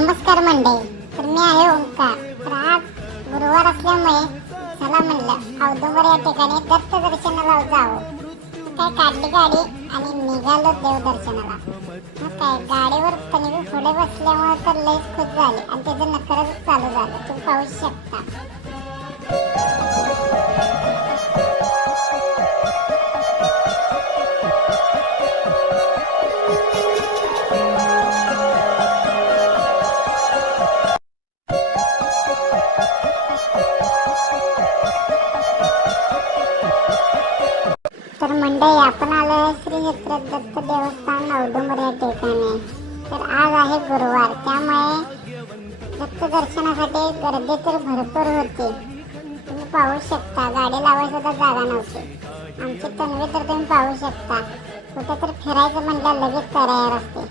नमस्कार मंडळी, तर मी आहे ओंकार. तर आज गुरुवार असल्यामुळे चला म्हणलं औदुंबर या ठिकाणी दत्त दर्शनाला जावं. काय काढली गाडी आणि निघालो देवदर्शनाला. मग काय गाडीवर तनिक पुढे बसल्यामुळे तर लयच खुश झाले आणि त्याचं नखरच चालू झालं, तुम्ही पाहू शकता. तर मंडळी, आपण आलो आहे श्री क्षेत्र दत्त देवस्थान औदुंबर या ठिकाणी. तर आज आहे गुरुवार, त्यामुळे दत्त दर्शनासाठी गर्दी तर भरपूर होती. तुम्ही पाहू शकता, गाडी लावायला सुद्धा जागा नव्हती. आमची तन्वी तर तुम्ही पाहू शकता, कुठं तर फिरायचं म्हणलं लगेच तयार असते.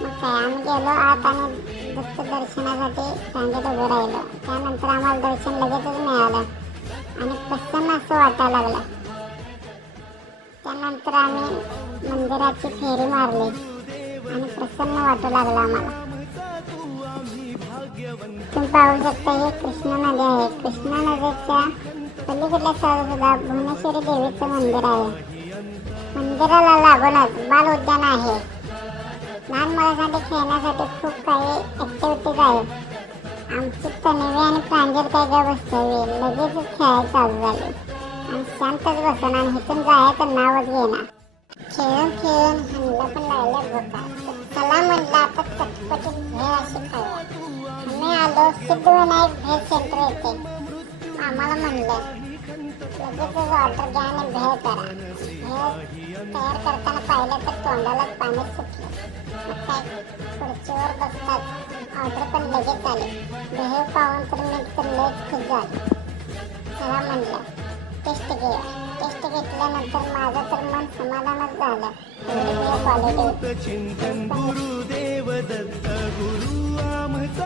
मग काय, आम्ही गेलो आत आणि दत्त दर्शनासाठी रांगेत उभं राहिलो. त्यानंतर आम्हाला दर्शन लगेचच मिळालं आणि प्रसन्न असं वाटायला लागलं. त्यानंतर आम्ही मंदिराची फेरी मारली आणि प्रसन्न वाटू लागला आम्हाला. तुम्ही पाहू शकता, हे कृष्णा नदी आहे. कृष्णा नदीच्या पलीकडल्या सुद्धा भुवनेश्वरी देवीचं मंदिर आहे. मंदिराला लागूनच बाल उद्यान आहे. लहान मुलांसाठी खेळण्यासाठी खूप काही ऍक्टिव्हिटीज आहेत. आमची तन्वी आणि प्रांजल काय काय बसतावी लगेचच खेळायला चालू झाले आणि शांतच बसून आणि इथून जायचं नावच घेणार. खेळून खेळून हल्ला पण लागल्या भोका. चला म्हणलं आता चटपटीत भेळ अशी खाऊया. आम्ही आलो सिद्धविनायक भेळ सेंटर येते. आम्हाला म्हणलं लगेचच ऑर्डर घ्या आणि भेळ करा. भेळ तयार करताना पाहिलं तर तोंडालाच पाणी सुटलं. मग काय, खुर्चीवर बसतात ऑर्डर पण लगेच आले. भेळ पाहून तर मी तर लयच खुश झाले. चला म्हणलं टेस्ट घेऊया. टेस्ट घेतल्यानंतर माझं तर मन समाधानच झालं. क्वालिटी